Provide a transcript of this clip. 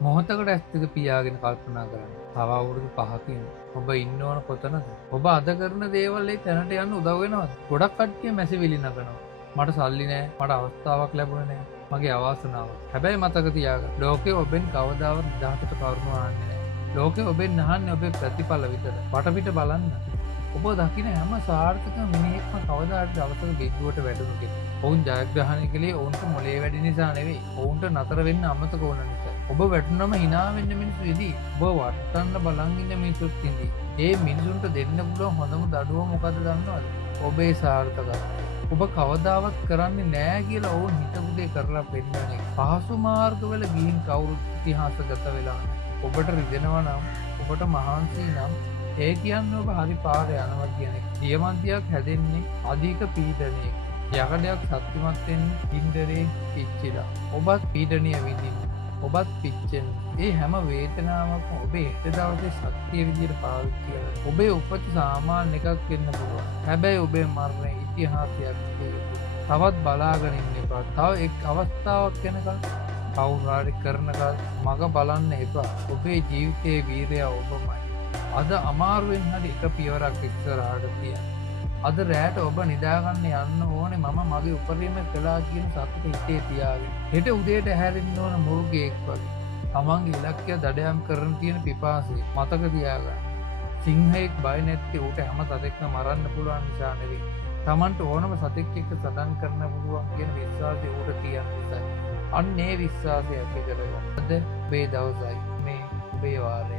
මොහොතකට ඇස් දෙක පියාගෙන කල්පනා කරන්න. තව අවුරුදු 5කින් ඔබ ඉන්න ඕන කොතනද? ඔබ අද කරන දේවල් ඒ තැනට යන්න උදව් වෙනවද? ගොඩක් කට්ටිය මැසිවිලි නගනවා. මට සල්ලි නෑ, මට අවස්ථාවක් ලැබුණේ නෑ. මගේ අවාසනාව. හැබැයි මතක තියාගන්න. ලෝකේ ඔබෙන් කවදාවත් නිදහසට කරුණු අහන්නේ නෑ. ලෝකේ ඔබෙන් අහන්නේ ඔබේ ප්‍රතිඵල විතරයි. වටපිට බලන්න. ඔබ දකින හැම සාර්ථක මිනිහෙක්ම කවදා හරි දවසක බිඳුවට වැටුණු කෙනෙක්. ඔවුන් ජයග්‍රහණය කළේ ඔවුන්ට මොලේ වැඩි නිසා නෙවෙයි. ඔවුන්ට නතර වෙන්න අමතක වුණ නිසා. ඔබ වැටුනම hina වෙන්න මිනිස්සු ඉදී. ඔබ වටන්න බලන් ඉන්න මිනිස්සුත් ඉදී. ඒ මිනිසුන්ට දෙන්න පුළුවන් හොඳම දඩුවම මොකද්ද දන්නවද? ඔබේ සාර්ථකත්වය. ඔබ කවදාවත් කරන්නේ නෑ කියලා ඔවුන් හිතපු දේ කරලා පෙන්නන්නේ. පහසු මාර්ගවල ගිහින් කවුරුත් ඉතිහාසගත වෙලා ඔබට රිදෙනවා නම්, ඔබට මහන්සි නම් ඒ කියන්නේ ඔබ හරි පාරේ යනවා කියන එක. දියමන්තියක් හැදෙන්නේ අධික පීඩනයක. යකඩයක් ශක්තිමත් වෙන්නේ ඉන්දරේ පිච්චිලා. ඔබත් පීඩනීය විඳින්න. ඔබත් පිච්චෙන්න. ඒ හැම වේදනාවක්ම ඔබේ හෙට දවසේ ශක්තිය විදියට පාවිච්චි කරන්න. ඔබේ උපත සාමාන්‍ය එකක් වෙන්න පුළුවන්. හැබැයි ඔබේ මරණය ඉතිහාසයක් තවත් බලාගෙන ඉන්න එපා. තව එක් අවස්ථාවක් වෙනකල් කවුරු හරි කරනකල් මග බලන්න එපා. ඔබේ ජීවිතයේ වීරයා ඔබමයි. අද අමාරුවෙන් හරි එක පියවරක් ඉස්සරහට තියන්න. අද රැට ඔබ නිදාගන්න යන්න ඕනේ මම මගේ උපරිම කළා කියන සතුට හිතේ තියාගෙන. හෙට උදේට හැරෙන්න ඕන මුර්ගෙක් වගේ. තමන්ගේ ඉලක්කය දඩයම් කරන තියෙන පිපාසය මතක තියාගන්න. සිංහයෙක් බය නැත්තේ ඌට හැම සතෙක්ම මරන්න පුළුවන් නිසා නෙවෙයි. තමන්ට ඕනම සතෙක් එක්ක සටන් කරන්න පුළුවන් කියන විශ්වාසය ඌට තියෙන නිසා. අන්න ඒ විශ්වාසය ඇති කරගන්න. අද ඔබේ දවසයි මේ ඔබේ වාරය.